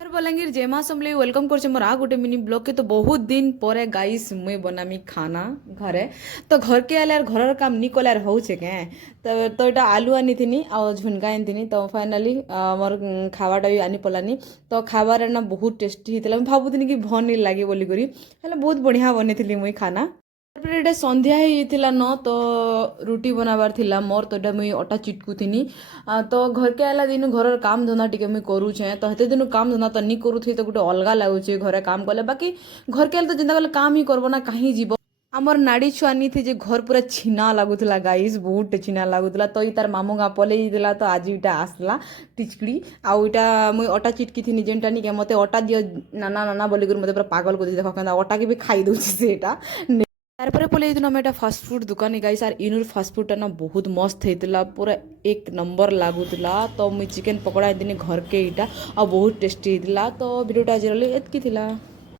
बलांगीर जेमा समले वेलकम कर मोर आ गोटे मिनी ब्लॉग के। तो बहुत दिन पर गाइस मुई बनामी खाना घरे। तो घर के आले घर काम नी कले होचे के। तो এটা आलू आनी थी आ झुनका आनी थी। तो फाइनाली मोर खावाटा भी आनी पलानी। तो खाबार ना बहुत टेस्टी होता। मुझे भावुनी कि भल नहीं लगे बोलिकी हेल्ले बहुत बढ़िया बनी मुई खाना। तारपर एटा संध्या होता न। तो रुटी बनाबार थिला मोर। तो एटा मुई अटा चिटकुथिनी। तो घर के आला दिन घर काम धंदा टिके मुई करूछे। तो हेते दिन काम धंदा तो नहीं करूथी तो गोटे अलगा लगुचे घरे काम कले। बाकी घर के आले तो जिंदा कले काम ही करबो ना कहीं जीव। आमर नाड़ी छुआ नी थी जे घर पूरा छीना लगुला गाइस बहुत छीना लगुला। तो तार मामू गाँ पलि तो आज इटा आसला टिचकड़ी आउ इटा मुई अटा चिटकी थी जेनटा निके मते अटा दियो नाना नाना बोलिक मते पूरा पागल कर देख अटा के भी खाई दूसरी सेटा। तारपरे पलि आम एटा फास्टफुड दुकान गाइस आर इनुर फास्टफुडटा ना बहुत मस्त होता पूरा एक नंबर लगुला। तो मुई चिकेन पकोड़ा दिन घर के इटा आ बहुत टेस्टी होता। तो भिडियोटा आज एतकी थिला।